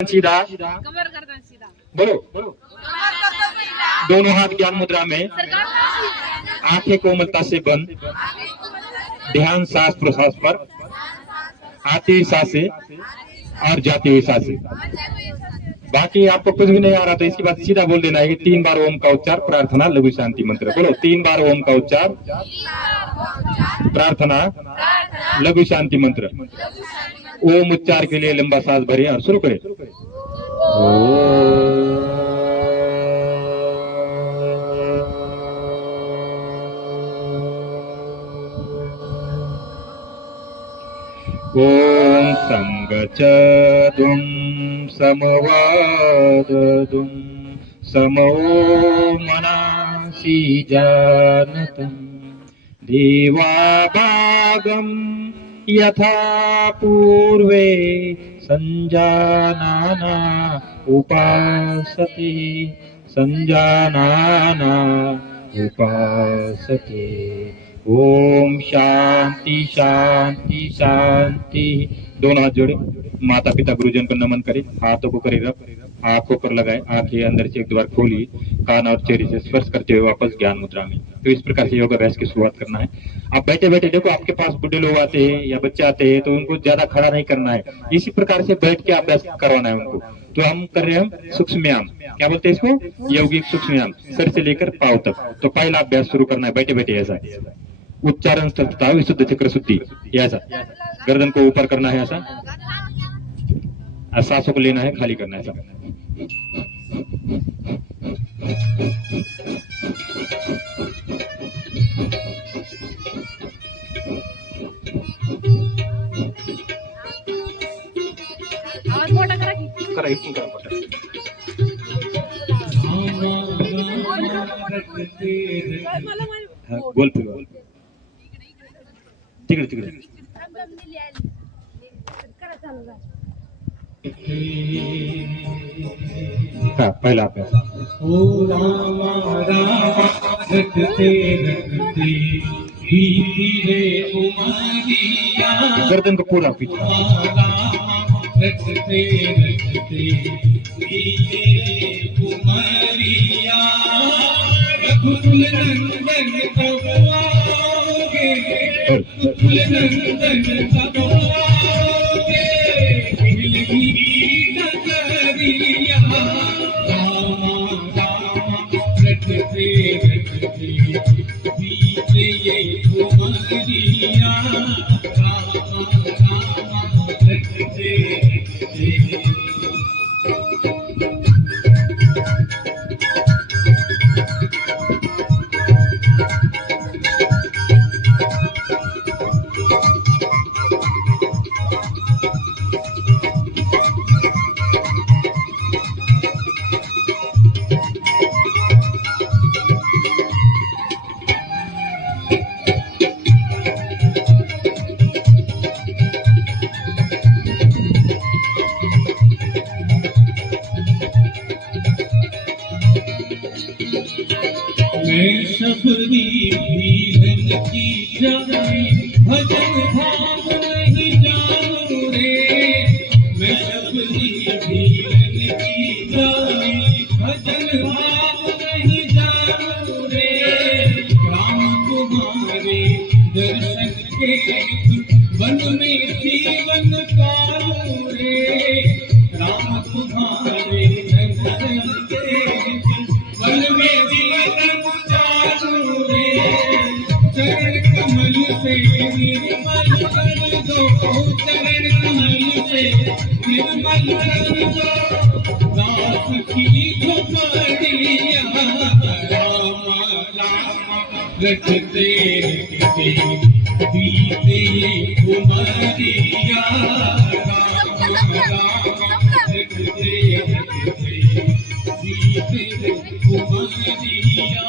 सीधा, कमर गर्दन सीधा, बोलो बोलो। दोनों हाथ ज्ञान मुद्रा में, आंखें कोमलता से बंद, ध्यान सांस प्रश्वास पर, आती हुई सांसें और जाती हुई सांसें। बाकी आपको कुछ भी नहीं आ रहा तो इसके बाद सीधा बोल देना है कि 3 बार ओम का उच्चार, प्रार्थना, लघु शांति मंत्र। बोलो 3 बार ओम का उच्चार, प्रार्थना, लघु शांति मंत्र। ओम उच्चार के लिए लंबा सांस भरे और शुरू करें। ओम संगचदुम समवाददुम समो मनासि जानतम देवाभागम यथा पूर्वे संजानाना उपासते संजानाना उपासते। ओम शांति शांति शांति। दोनों हाथ जोड़े, माता पिता गुरुजन को नमन करें, हाथों को करे रख, आंखों पर लगाए, आंखें अंदर से एक बार खोली, कान और चेहरे से स्पर्श करते हुए वापस ज्ञान मुद्रा में। तो इस प्रकार से योगाभ्यास की शुरुआत करना है। आप बैठे बैठे देखो, आपके पास बुढ़े लोग आते हैं या बच्चे आते हैं तो उनको ज्यादा खड़ा नहीं करना है, इसी प्रकार से बैठ के अभ्यास करवाना है उनको। तो हम कर रहे हैं सूक्ष्मयाम, क्या बोलते हैं इसको, यौगिक सूक्ष्मयाम, सर से लेकर पांव तक। तो पहला अभ्यास शुरू करना है बैठे बैठे। ऐसा उच्चारण स्थलता विशुद्ध चक्र शुद्धि, ऐसा गर्दन को ऊपर करना है, ऐसा सांसों को लेना है, खाली करना है, ऐसा। आवाज मोठा करा की करा इथून करा मोठा। बोल फिर तिकडे तिकडे। हाँ, पहला अभ्यास। ओ रामा रामा रखते रखते धीरे उमरिया, गर्दन को पूरा पीछे। रामा रखते रखते धीरे उमरिया, रघुकुल नंदन कब आओगे, रघुकुल नंदन कब आओगे, मिलगी नगरिया, रामा रामा रखते रखते बीते ये उमरिया, रामा रामा रखते रखते। मैं शबरी भीलन की जाई, भजन भाव नहीं जानू रे, मैं शबरी भीलन की जाई, भजन भाव नहीं जानू रे, राम तुम्हारे दर्शन के वन में जीवन कालू रे, राम तुम्हारे दर्शन के वन में जीवन चालू रे, चरण कमल से निर्मल कर दो, चरण कमल से निर्मल कर दो, दास की झोपड़िया, रामा रामा रखते रखते बीते उमरिया, रामा रामा रखते रखते बीते उमरिया।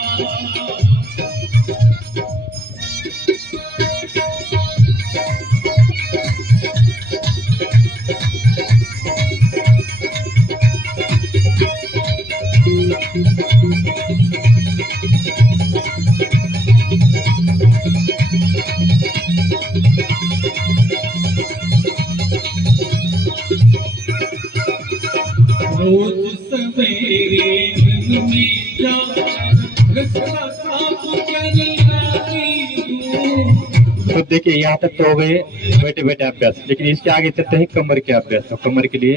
रोज सवेरे मन में जाकर रास्ता साफ कर लाती हूँ। तो देखिए यहाँ तक तो हो गए बैठे बैठे अभ्यास, लेकिन इसके आगे चलते हैं कमर के अभ्यास। तो कमर के लिए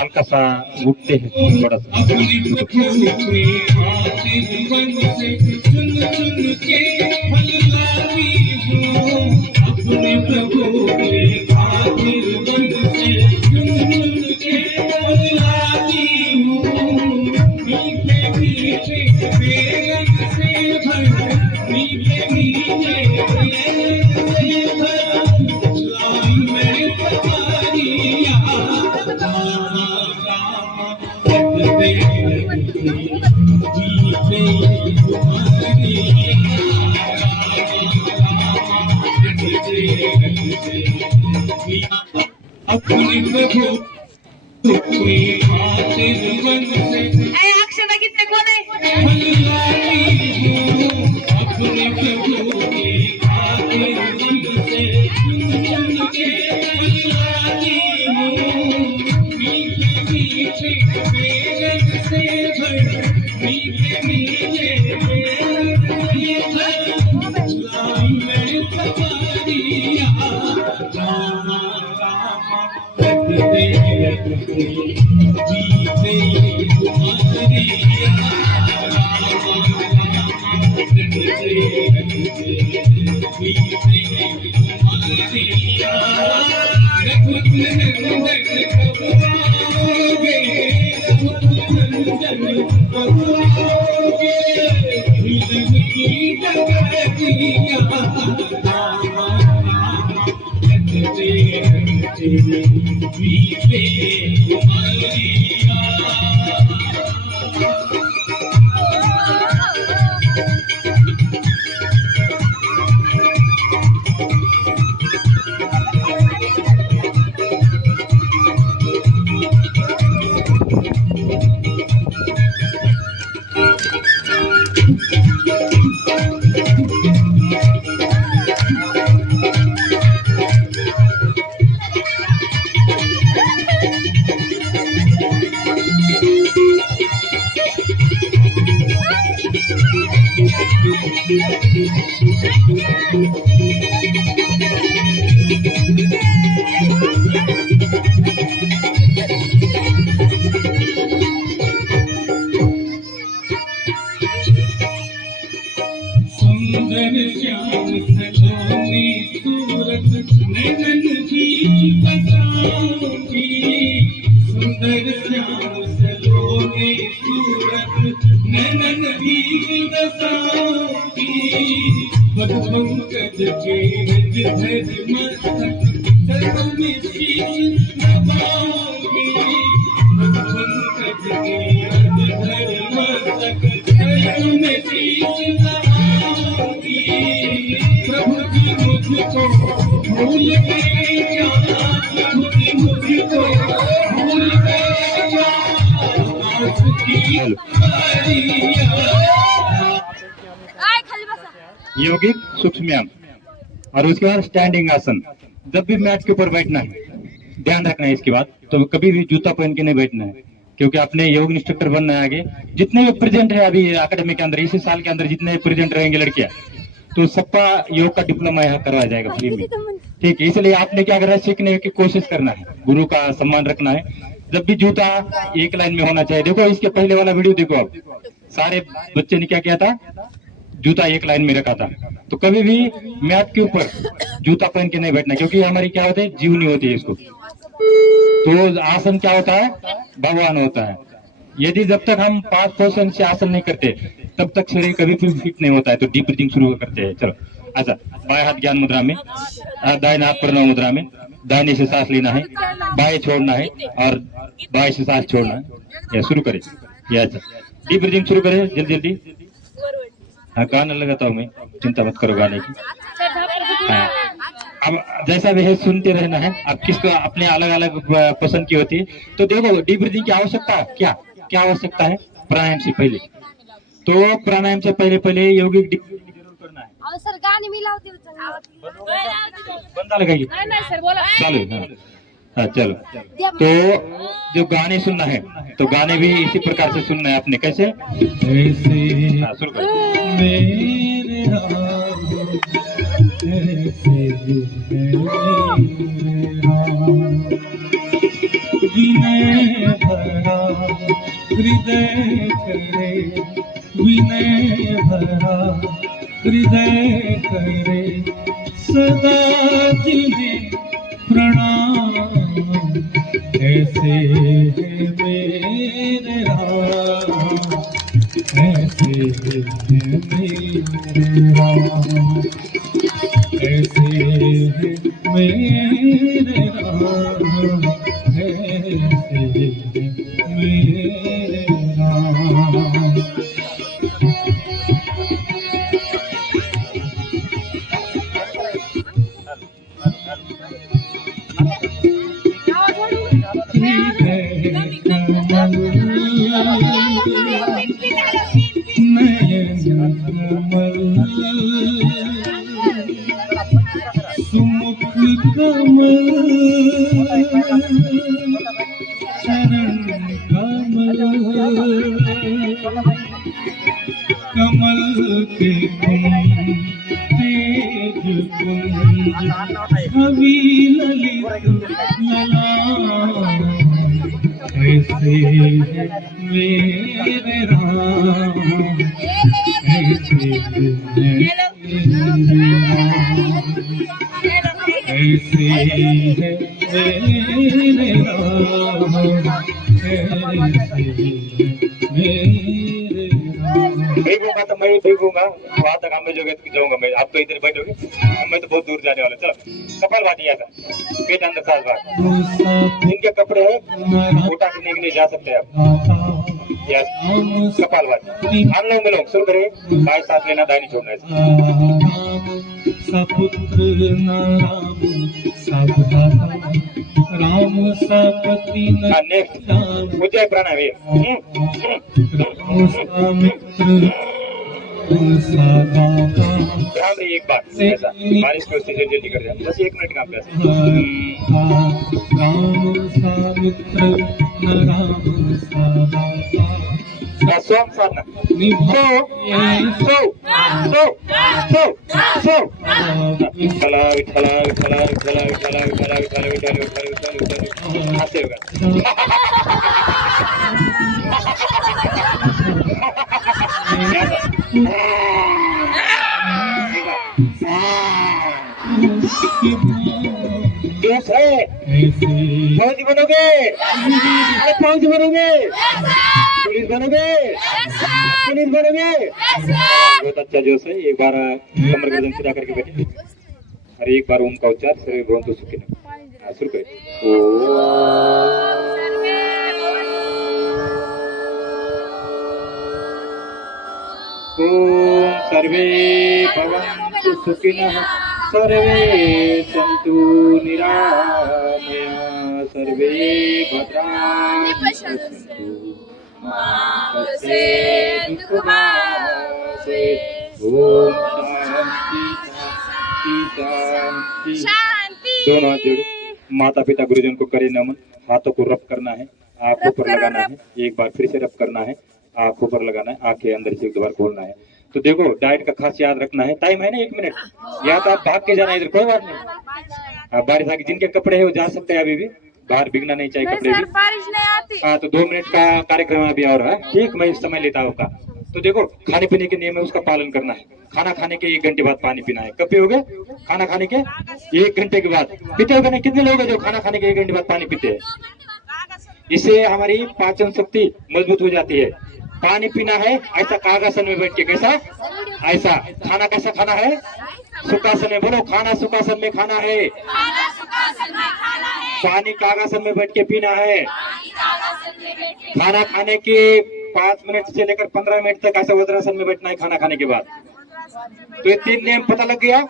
हल्का सा उठते हैं थोड़ा सा। अपने प्रभु के आशीर्वाद से चुन चुन के फल लाती हूँ। अपने प्रभु के आशीर्वाद से चुन चुन के फल लाती हूँ। मीठे मीठे बेरंग से भर, मीठे मीठे बेरंग से भर, लाई मैं तुम्हारिया रामा रामा जगते अपने प्रभु के आशीर्वाद से ए अक्षता कितने कोण आहे फल लाती हूँ। अपने प्रभु के आशीर्वाद से चुन चुन के फल लाती हूँ। मीठे मीठे बेरंग से भर, मीठे मीठे बेरंग से भर, लाई मैं तुम्हारिया रामा रामा जगते रखते जीते तुम्हारिया रामा रामा जगते रखते जीते तुम्हारिया। रघुत नंदन कबूरोगे, रघुत नंदन कबूरोगे, हृदय की डगरिया रामा रामा जगते रखते जीते तुम्हारिया। सुंदर श्याम सलोनी सूरत नैनन की बसाऊंगी। सुंदर श्याम सलोनी सूरत नैनन की बसाऊंगी। पद पंकज के रज धर मस्तक चरण में शीश नवाऊंगी। पद पंकज के रज धर मस्तक चरण में शीश नवाऊंगी। प्रभु जी मुझको भूल गए क्या, प्रभु जी मुझको भूल गए क्या, आस की बारियां। आय खाली बसा यौगिक सूक्ष्म और उसके बाद स्टैंडिंग आसन। जब भी मैट के ऊपर बैठना है ध्यान रखना है इसके बाद, तो कभी भी जूता पहन के नहीं बैठना है, क्योंकि अपने योग इंस्ट्रक्टर बनना है आगे। जितने भी प्रेजेंट है अभी एकेडमी के अंदर इसी साल के अंदर जितने प्रेजेंट रहेंगे लड़कियां, तो सबका योग का डिप्लोमा यहाँ करवाया जाएगा फ्री में। ठीक है, इसलिए आपने क्या करना है, सीखने की कोशिश करना है, गुरु का सम्मान रखना है। जब भी जूता एक लाइन में होना चाहिए। देखो इसके पहले वाला वीडियो देखो आप, सारे बच्चे ने क्या किया था, जूता एक लाइन में रखा था। तो कभी भी मैट के ऊपर जूता पहन के नहीं बैठना, क्योंकि हमारी क्या होते है, जीवनी होती है इसको। तो आसन क्या होता है, भगवान होता है। यदि जब तक हम 5 पोजीशन से आसन नहीं करते तब तक शरीर कभी भी फिट नहीं होता है। तो डीप ब्रीथिंग शुरू करते हैं। चलो अच्छा, बाएं हाथ ज्ञान मुद्रा में, दाहिने हाथ प्रणव मुद्रा में, दाहिने से सांस लेना है, बाएं छोड़ना है और बाएं से सांस छोड़ना है। या शुरू करें, या अच्छा डीप ब्रीथिंग शुरू करें जल्दी जल्दी। हाँ, गाना लगाता हूँ मैं, चिंता मत करो गाने की। हाँ, अब जैसा भी है सुनते रहना है। अब किसको अपने अलग अलग पसंद की होती है। तो देखो डीप ब्रीथिंग की आवश्यकता है क्या, क्या आवश्यकता है प्राणायाम से पहले। तो प्राणायाम से पहले पहले यौगिक डीप ब्रीथिंग जरूर करना है। अहो सर गाणी मी लावते बंदा लगाइए नाही नाही सर बोला चालू है। हाँ। हाँ चलो। तो जो गाने सुनना है तो गाने भी इसी प्रकार से सुनना है आपने। कैसे? ऐसे हाँ शुरू करो। मेरे राम ऐसे मेरे राम विनय भरा हृदय करे विनय भरा हृदय करे सदा जिन्हें प्रणाम ऐसे है मेरे राम ऐसे है मेरे राम ऐसे है मेरे राम ऐसे है मेरे राम हृदय कमल नयन कमल सुमुख कमल चरण कमल कमल के कुंज तेज कुंज कवि ललित ललाट ऐसे है मेरे राम ऐसे है मेरे राम ऐसे है मेरे राम ऐसे है मेरे राम भीगूंगा तो मैं भी भीगूंगा, वहां तक हम जो जाऊंगा मैं। आप तो इधर बैठोगे, मैं तो बहुत दूर जाने वाला। चलो कपाल भाती ऐसा, पेट अंदर सास बात। इनके कपड़े हैं, उठा के लेके जा सकते हैं आप। यस कपाल भाती। अनुलोम विलोम शुरू करें। बाएं सांस लेना, दाहिनी छोड़ना है। सपुत्र न राम सभ्राता राम सपति न नेक्स्ट उज्जय प्राणायाम। राम समित्र सदाता ध्यान रही एक बात, ऐसा बारिश को उससे जल्दी कर दिया, बस 1 मिनट का अभ्यास। राम समित्र न राम सदाता सोम साधना विठला विठला विठला विठला विठला विठला विठला विठला विठला विठला हास्य फौजी बनोगे, अरे फौजी बनोगे, पुलिस बनोगे, पुलिस बनोगे। बहुत अच्छा जोश है। एक बार कमर गर्दन सीधा करके बैठे और एक बार ओम का उच्चार सर्वे भवन्तु सुखिनः। शुरू करें। ओम सर्वे भवन्तु सुखिनः सर्वे सन्तु निरामया सर्वे भद्राणि पश्यन्तु मा कश्चित् दुःखभाग् ओम शांति शांति। दोनों हाथ जोड़े, माता पिता गुरुजन को करे नमन। हाथों को रब करना है, आंखों पर लगाना है, एक बार फिर से रब करना है, आंखों पर लगाना है, आंखें अंदर से एक बार खोलना है। तो देखो डाइट का खास याद रखना है। टाइम है ना 1 मिनट, या तो आप भाग के जाना इधर, कोई बात नहीं। आप बारिश आके जिनके कपड़े है वो जा सकते हैं, अभी भी बाहर भीगना नहीं चाहिए कपड़े भी। बारिश नहीं आती। हाँ तो 2 मिनट का कार्यक्रम अभी और है, ठीक मैं समय लेता हूँ का। तो देखो खाने पीने के नियम है, उसका पालन करना है। खाना खाने के 1 घंटे बाद पानी पीना है। कब पियोगे? खाना खाने के 1 घंटे के बाद पीते हो। कितने लोग हैं जो खाना खाने के 1 घंटे बाद पानी पीते हैं? इससे हमारी पाचन शक्ति मजबूत हो जाती है। पानी पीना है ऐसा कागासन में बैठ के। कैसा? ऐसा। खाना कैसा खाना है? सुखासन में। बोलो खाना सुखासन में खाना है। पानी कागासन में बैठ के पीना है। खाना खाने के 5 मिनट से लेकर 15 मिनट तक ऐसा वज्रासन में बैठना है खाना खाने के बाद। तो ये 3 नियम पता लग गया,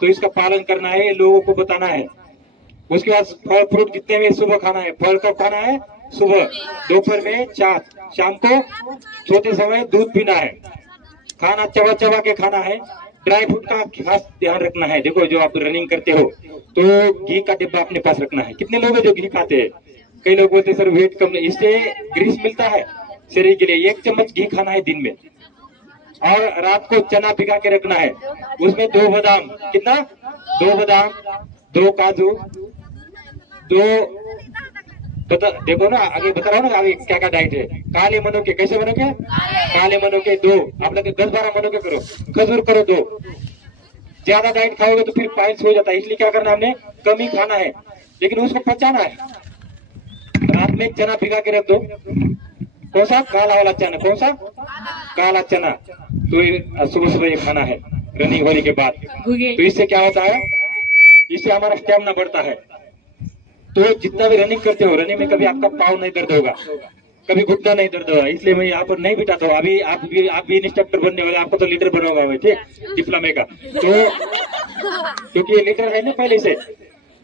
तो इसका पालन करना है, लोगों को बताना है। उसके बाद फल फ्रूट जितने भी सुबह खाना है। फल कब खाना है? सुबह, दोपहर में चाय, शाम को सोते समय दूध पीना है। खाना चबा चबा के खाना है, ड्राई फ्रूट का खास ध्यान रखना है। देखो जो आप रनिंग करते हो तो घी का डिब्बा अपने पास रखना है। कितने लोग हैं जो घी खाते हैं? कई लोग बोलते हैं सर वेट कम नहीं, इससे ग्रीस मिलता है शरीर के लिए। 1 चम्मच घी खाना है दिन में, और रात को चना भिगा के रखना है, उसमें 2 बादाम, कितना, 2 बादाम, 2 काजू, 2, बता देखो ना आगे बता रहा हूँ ना आगे क्या क्या डाइट है। काले मनो के, कैसे मनो के, काले मनो के 2, आप लोग 10-12 मनो के करो, खजूर करो 2। ज्यादा डाइट खाओगे तो फिर पाइल्स हो जाता है, इसलिए क्या करना हमने, कम ही खाना है, लेकिन उसको पचाना है। रात में चना भिगा के रख दो, कौन सा, काला वाला चना, कौन सा, काला चना, तो सुबह सुबह ये खाना है रनिंग होने के बाद। तो इससे क्या होता है, इससे हमारा स्टेमिना बढ़ता है। तो जितना भी रनिंग करते हो, रनिंग में कभी आपका पाँव नहीं दर्द होगा, कभी घुटना नहीं दर्द होगा। इसलिए मैं यहाँ पर नहीं बिठाता हूँ। अभी आप भी इंस्ट्रक्टर बनने वाले, आपको तो लीडर बनोगा मैं, ठीक, डिप्लोमे का, तो क्योंकि ये लीडर है ना पहले से।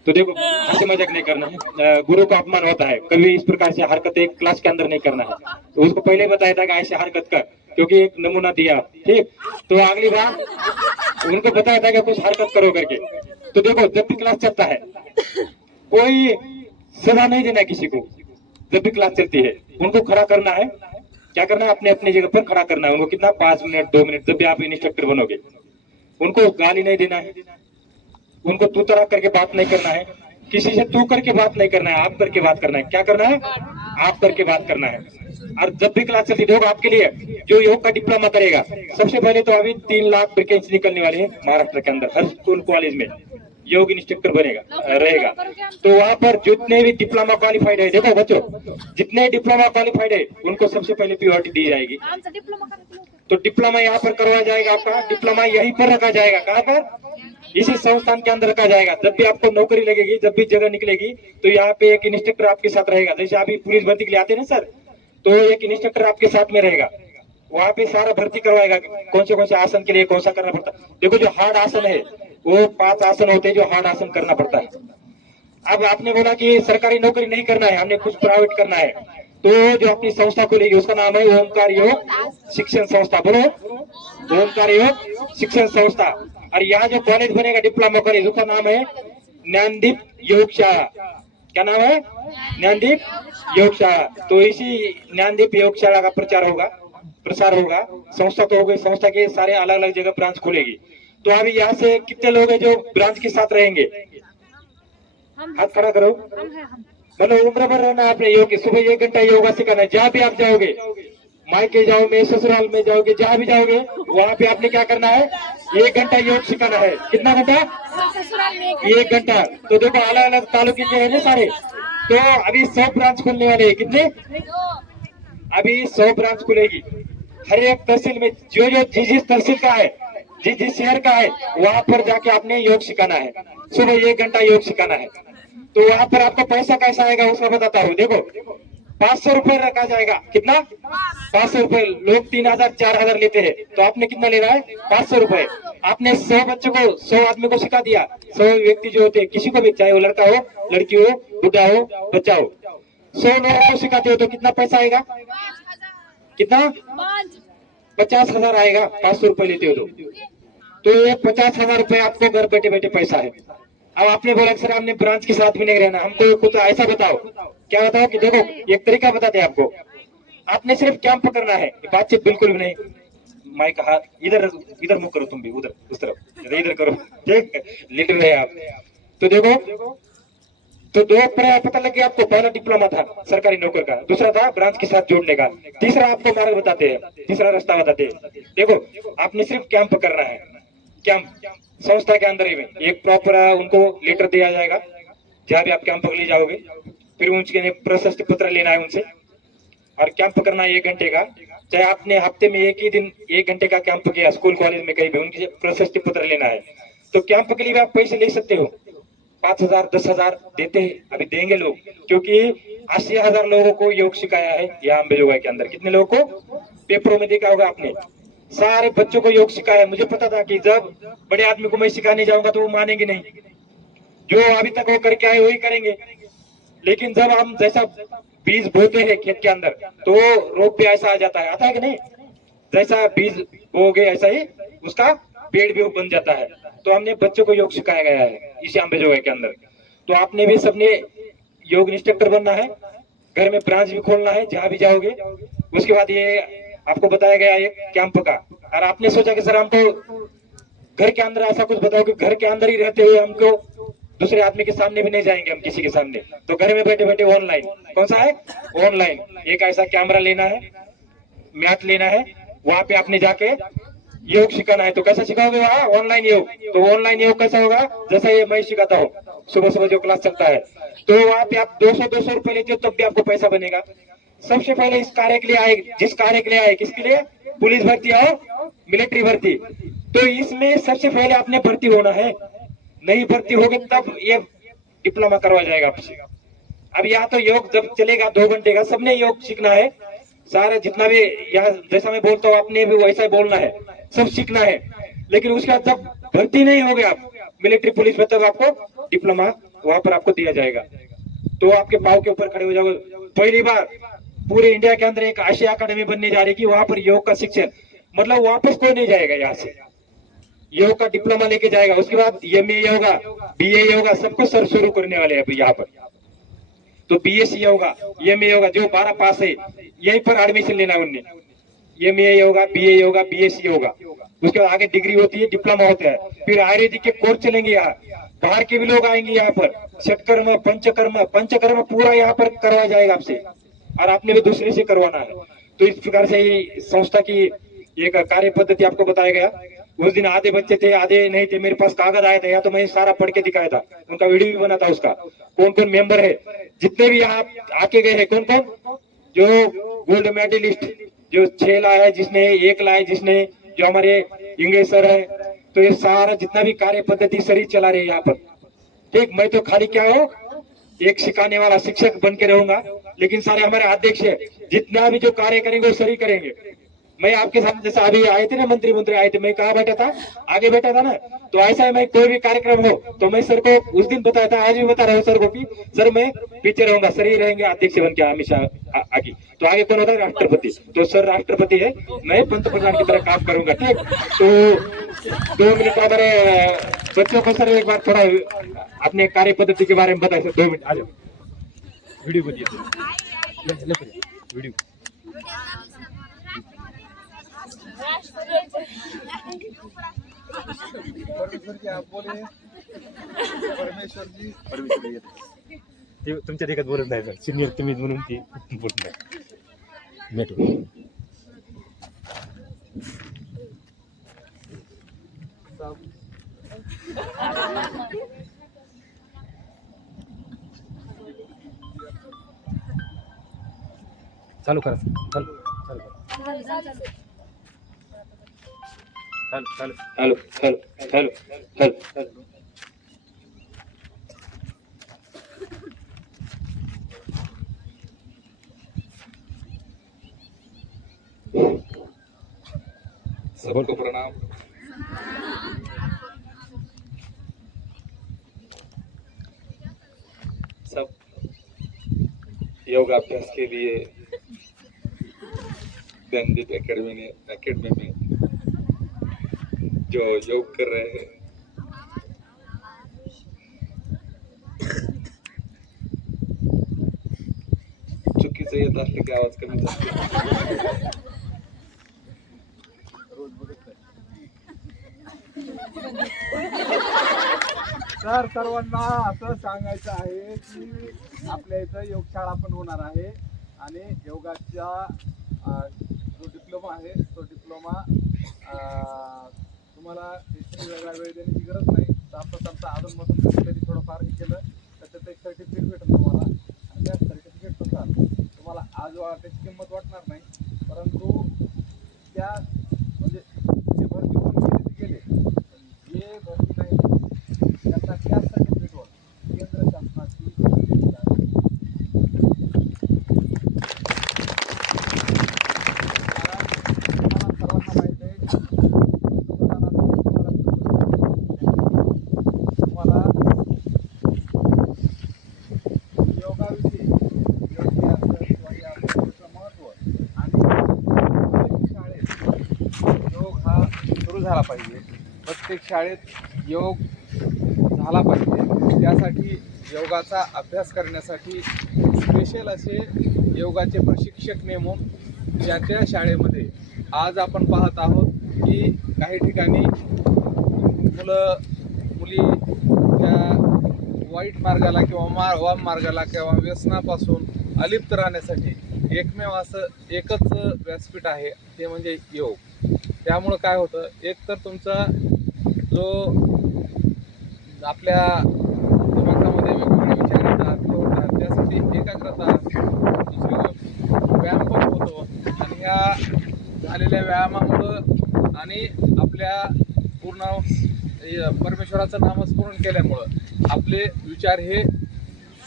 तो देखो हंसी मजाक नहीं करना है, गुरु का अपमान होता है, कभी इस प्रकार से हरकत एक क्लास के अंदर नहीं करना है। तो उसको पहले बताया था कि ऐसे हरकत कर, क्योंकि एक नमूना दिया, ठीक, तो अगली बार उनको बताया था कि कुछ हरकत करो करके। तो देखो जब भी क्लास चलता है कोई सजा नहीं देना किसी को, जब भी क्लास चलती है उनको खड़ा करना है। क्या करना है, अपने अपने जगह पर खड़ा करना है उनको, कितना, 5 मिनट 2 मिनट, जब भी आप इंस्ट्रक्टर बनोगे। उनको गाली नहीं देना है, उनको तू तरह करके बात नहीं करना है, किसी से तू करके बात नहीं करना है, आप करके बात करना है। क्या करना है, आप करके बात करना है। और जब भी क्लास चलती है, आपके लिए जो योग का डिप्लोमा करेगा, सबसे पहले तो अभी 3 लाख वैकेंसी निकलने वाली है महाराष्ट्र के अंदर, हर स्कूल कॉलेज में योग इंस्ट्रक्टर बनेगा रहेगा। तो वहाँ पर जितने भी डिप्लोमा क्वालिफाइड है, देखो बच्चों, जितने डिप्लोमा क्वालिफाइड है उनको सबसे पहले प्रियोरिटी दी जाएगी। तो डिप्लोमा यहाँ पर करवाया जाएगा, आपका डिप्लोमा यहीं पर रखा जाएगा। कहाँ पर, इसी संस्थान के अंदर रखा जाएगा। जब भी आपको नौकरी लगेगी, जब भी जगह निकलेगी, तो यहाँ पे एक इंस्ट्रक्टर आपके साथ रहेगा। जैसे अभी पुलिस भर्ती के लिए आते हैं ना सर, तो एक इंस्ट्रक्टर आपके साथ में रहेगा, वहाँ पे सारा भर्ती करवाएगा, कौन से आसन के लिए कौन सा करना पड़ता है। देखो जो हार्ड आसन है वो 5 आसन होते हैं जो हार्ड आसन करना पड़ता है। अब आपने बोला कि सरकारी नौकरी नहीं करना है, हमने कुछ प्राइवेट करना है, तो जो अपनी संस्था खुलेगी उसका नाम है ओमकार योग शिक्षण संस्था। बोलो, ओमकार योग शिक्षण संस्था। और यहाँ जो कॉलेज बनेगा डिप्लोमा कॉलेज, उसका नाम है ज्ञानदीप योगशाला। क्या नाम है, ज्ञानदीप योगशाला। तो इसी ज्ञानदीप योगशाला का प्रसार होगा। संस्था तो हो गई, संस्था के सारे अलग अलग जगह ब्रांच खुलेगी। तो अभी यहाँ से कितने लोग हैं जो ब्रांच के साथ रहेंगे, हाथ खड़ा करो। मतलब उम्र भर रहना आपने योग, सुबह 1 घंटा योगा सिखाना है। जहाँ भी आप जाओगे, मायके जाओ में, ससुराल में जाओगे, जहाँ भी जाओगे, वहाँ पे आपने क्या करना है, 1 घंटा योग सिखाना है। कितना घंटा, 1 घंटा। तो देखो अलग अलग तालुके के है ना सारे, तो अभी 100 ब्रांच खुलने वाले हैं। कितने, अभी 100 ब्रांच खुलेगी हर एक तहसील में। जो जिस तहसील का है, जिस शहर का है, वहाँ पर जाके आपने योग सिखाना है। सुबह 1 घंटा योग सिखाना है। तो वहाँ पर आपको पैसा कैसा आएगा उसका बताता हूँ। देखो 500 रुपए रखा जाएगा। कितना, 500 रुपए। लोग 3000 4000 लेते हैं, तो आपने कितना लेना है, 500 रुपए। आपने 100 बच्चों को, 100 आदमी को सिखा दिया। 100 व्यक्ति जो होते हैं, किसी को भी, चाहे वो लड़का हो, लड़की हो, बुढ़ा हो, बच्चा हो, 100 लोगों को सिखाते हो तो कितना पैसा आएगा, कितना, 50,000 आएगा। 500 रुपए लेते हो तो ये 50,000 रुपए आपको घर बैठे बैठे पैसा है। अब आपने बोला सर हमने ब्रांच के साथ भी नहीं रहना, हमको कुछ ऐसा बताओ। क्या बताओ कि देखो एक तरीका बताते हैं आपको, आपने सिर्फ कैंप करना है, बातचीत बिल्कुल भी नहीं। माइक हाथ इधर मुख करो, तुम भी उधर, उस तरफ इधर करो, ठीक, लीडर है आप। तो देखो, तो 2 पता लग गया आपको। पहला डिप्लोमा था सरकारी नौकर का, दूसरा था ब्रांच के साथ जोड़ने का, तीसरा आपको मार्ग बताते हैं, तीसरा रास्ता बताते हैं। देखो आपने सिर्फ कैंप करना है। कैंप संस्था के अंदर ही में एक प्रॉपर उनको लेटर दिया जाएगा जहाँ भी आप कैंप के लिए जाओगे। फिर उनके प्रशस्ति पत्र लेना है उनसे, और कैंप करना है 1 घंटे का। चाहे आपने हफ्ते में एक ही दिन 1 घंटे का कैंप किया स्कूल कॉलेज में कहीं भी, उनके प्रशस्ति पत्र लेना है। तो कैंप के लिए भी आप पैसे ले सकते हो, 5,000 10,000 देते हैं, अभी देंगे लोग, क्योंकि 80,000 लोगों को योग सिखाया है यहाँ अम्बेजोगाई के अंदर। कितने लोगों को, पेपरों में देखा होगा आपने, सारे बच्चों को योग सिखाया। मुझे पता था कि जब बड़े आदमी को मैं सिखाने जाऊंगा तो वो मानेंगे नहीं, जो अभी तक वो करके आए वही करेंगे। लेकिन जब हम जैसा बीज बोते हैं खेत के अंदर, तो रोप भी ऐसा आ जाता है, आता है कि नहीं, जैसा बीज बोगे ऐसा ही उसका पेड़ भी बन जाता है। तो हमने बच्चों को योग सिखाया गया है इसी अंबेजोगाई के अंदर। तो आपने भी सबने योग इंस्ट्रक्टर बनना है, घर में ब्रांच भी खोलना है जहां भी जाओगे। उसके बाद ये आपको बताया गया एक कैंप का, और आपने सोचा कि सर हमको घर के अंदर ऐसा कुछ बताओ कि घर के अंदर ही रहते हुए हमको दूसरे आदमी के सामने भी नहीं जाएंगे हम किसी के सामने। तो घर में बैठे बैठे ऑनलाइन, कौन सा है ऑनलाइन, एक ऐसा कैमरा लेना है, मैट लेना है, वहां पे आपने जाके योग सिखाना है। तो कैसा सिखाओगे वहाँ ऑनलाइन योग? तो ऑनलाइन योग कैसा होगा, जैसा ये मैं सिखाता हूँ सुबह सुबह जो क्लास चलता है। तो वहाँ पे आप 200 रुपए लेते हो तब भी आपको पैसा बनेगा। सबसे पहले इस कार्य के लिए आए, जिस कार्य के लिए आए, किसके लिए? पुलिस भर्ती और मिलिट्री भर्ती। तो इसमें सबसे पहले आपने भर्ती होना है, नहीं भर्ती होगे तब ये डिप्लोमा करवा जाएगा आपसे। अब यहाँ तो योग जब चलेगा 2 घंटे का, सबने योग सीखना है, सारे जितना भी यहाँ जैसा मैं बोलता हूँ आपने भी वैसा ही बोलना है, सब सीखना है। लेकिन उसके बाद जब भर्ती नहीं होगे आप मिलिट्री पुलिस में, तब आपको डिप्लोमा वहां पर आपको दिया जाएगा। तो आपके पाँव के ऊपर खड़े हो जाओगे। पहली बार पूरे इंडिया के अंदर एक आशिया अकेडमी बनने जा रही है कि वहां पर योग का शिक्षण, मतलब वापस कोई नहीं जाएगा यहाँ से, योग का डिप्लोमा लेके जाएगा। उसके बाद एमए होगा, बीए होगा, सबको सर शुरू करने वाले हैं यहाँ पर। तो बीएससी होगा, एमए होगा, जो 12 पास है यहीं पर एडमिशन लेना है उनने। एमए होगा, बीए होगा, बीएससी होगा, उसके बाद आगे डिग्री होती है, डिप्लोमा होता है, फिर आयुर्वेदिक के कोर्स चलेंगे यहाँ। बाहर के भी लोग आएंगे यहाँ पर, षटकर्म, पंचकर्म, पंचकर्म पूरा यहाँ पर करवाया जाएगा आपसे, और आपने भी दूसरे से करवाना है। तो इस प्रकार से ही संस्था की एक कार्य पद्धति आपको बताया गया। उस दिन आधे बच्चे थे, आधे नहीं थे, मेरे पास कागज आया था, या तो मैं सारा पढ़ के दिखाया था, उनका वीडियो भी बना था उसका। कौन कौन मेंबर है, जितने भी यहाँ आके गए हैं, कौन कौन, जो गोल्ड मेडलिस्ट, जो 6 लाया है, जिसने 1 लाया, जिसने, जो हमारे इंग्लिश सर है। तो ये सारा जितना भी कार्य पद्धति सर ही चला रहे यहाँ पर। ठीक, मैं तो खाली क्या हूँ, एक सिखाने वाला शिक्षक बन के रहूंगा, लेकिन सारे हमारे अध्यक्ष है, जितना भी जो कार्य करेंगे वो सर ही करेंगे। मैं आपके साथ जैसा अभी आए थे ना, मंत्री आए थे, मैं कहाँ बैठा था, आगे बैठा था ना। तो ऐसा है, मैं कोई भी कार्यक्रम हो तो मैं सर को उस दिन बताया था, आज भी बता रहा हूँ सर को कि सर मैं पीछे रहूंगा, सर ही रहेंगे अध्यक्ष बन के हमेशा आगे। तो आगे कौन होता है? राष्ट्रपति। तो सर राष्ट्रपति है, मैं पंतप्रधान की तरह काम करूंगा। ठीक, तो 2 मिनट हमारे बच्चों को सर एक बार थोड़ा अपने कार्य पद्धति के बारे में बताए सर, 2 मिनट आ जाओ, वीडियो बनिए वीडियो। परमेश्वर की आप बोले, परमेश्वर जी, ते तुमच्या देखत बोलत नाही सर, सिनियर तुम्ही म्हणून ते बोलत नाही। भेटू चालू करा, चालू चालू चालू चालू चालू चालू चालू चालू। सबको प्रणाम। सब योगा अभ्यास के लिए ज्ञानदीप एकेडमी में जो योग कर रहे हैं, चुकीचं येत असले की आवाज कमी जास्त। तर सर्वांना असं सांगायचं आहे की आपल्या इथं योगशाळा पण होणार आहे, आणि योगाच्या जो डिप्लोमा आहे तो डिप्लोमा तुम्हाला वेगळा वेळ देण्याची गरज नाही। चालता अजूनमधून कधीतरी थोडंफार हे केलं तर त्याचं एक सर्टिफिकेट भेटेल तुम्हाला, आणि त्या सर्टिफिकेटनुसार तुम्हाला आज त्याची किंमत वाटणार नाही, परंतु त्या म्हणजे जे भरती होऊन गेले जे भरती नाही त्यांना त्या सर्टिफिकेटवर केंद्र शासनाची सर्वांना माहिती आहे तुम्हाला योगाविषयी महत्व आणि शाळेत योग हा सुरू झाला पाहिजे, प्रत्येक शाळेत योग झाला पाहिजे. त्यासाठी योगाचा अभ्यास करण्यासाठी स्पेशल असे योगाचे प्रशिक्षक नेमून त्या शाळेमध्ये आज आपण पाहत आहोत की काही ठिकाणी मुलं मुली त्या वाईट मार्गाला किंवा वाम मार्गाला किंवा व्यसनापासून अलिप्त राहण्यासाठी एकमेव असं एकच व्यासपीठ आहे, ते म्हणजे योग. त्यामुळं काय होतं, एक तर तुमचा जो आपल्या दिमागामध्ये वेगवेगळे विचार येतात ते होतात, त्यासाठी एकाग्रता, दुसरी गोष्ट व्यायाम पण होतो. आणि ह्या झालेल्या व्यायामामुळं आणि आपल्या पूर्ण परमेश्वराचं नामस्मरण केल्यामुळं आपले विचार हे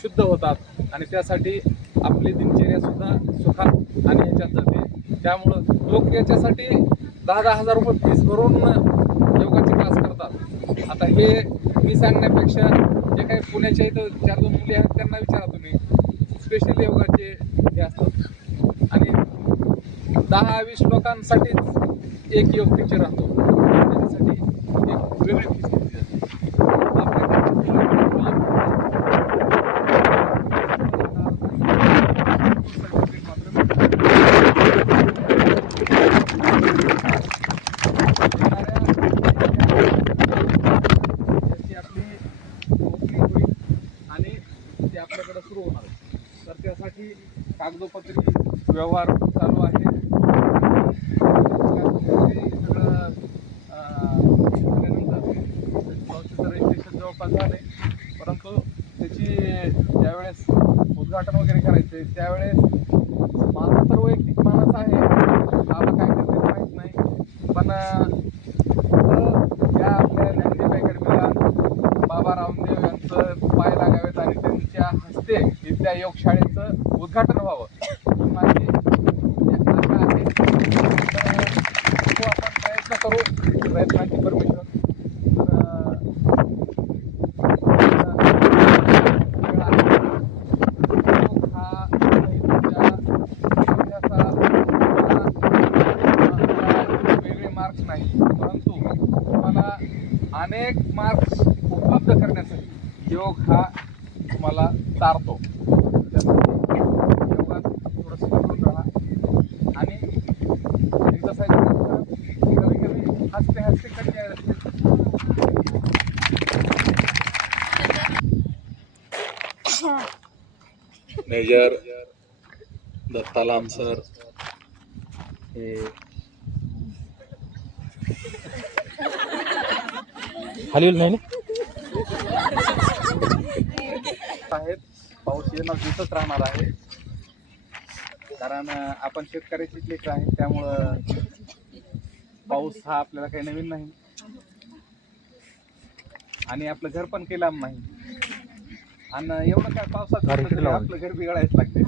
शुद्ध होतात आणि त्यासाठी आपली दिनचर्या सुद्धा सुखात आणि ह्याच्यात जाते. त्यामुळं लोक याच्यासाठी 10,000 हजार रुपये फीस भरून योगाचे क्लास करतात. आता हे मी सांगण्यापेक्षा जे काही पुण्याच्या इथं 4-2 मुली आहेत त्यांना विचारा तुम्ही, स्पेशल योगाचे हे असतात आणि 10-20 लोकांसाठीच एक योग टीचर राहतो. त्याच्यासाठी एक वेगळी फीस घेतली जाते. आणि ते आपल्याकडे सुरू होणार आहे. तर त्यासाठी कागदोपत्री व्यवहार चालू आहे. सगळं झाल्यानंतर संस्थेचं रजिस्ट्रेशन जवळपास झालंय, परंतु त्याची ज्यावेळेस उद्घाटन वगैरे करायचे त्यावेळेस माझा तर वैयक्तिक मानस आहे, बाबा काय करते माहीत नाही, पण या आपल्या ज्ञानदीप अकॅडमीला बाबा रामदेव यांचं पाय लागावेत आणि त्यांच्या हस्ते इथल्या योगशाळेचं उद्घाटन व्हावं ही माझी आशा आहे. तर आपण प्रयत्न करू, प्रयत्नाची परमेश्वर. वेगळे मार्क्स नाही, परंतु तुम्हाला अनेक मार्क्स उपलब्ध करण्यासाठी योग हा तुम्हाला तारतो. त्यासाठी योगात थोडंसं करून राहा आणि एक्सरसाइज कधी कधी हसते कधी असते. मेजर दत्तालाम सर हे हलील नाही आहेत. पाऊस येणं दिसत राहणार आहे, कारण आपण शेतकऱ्याचीच लेकरं आहेत. त्यामुळं पाऊस हा आपल्याला काही नवीन नाही आणि आपलं घर पण काही लांब नाही. आणि एवढं काय पावसाचं आपलं घर बिघडायच लागते.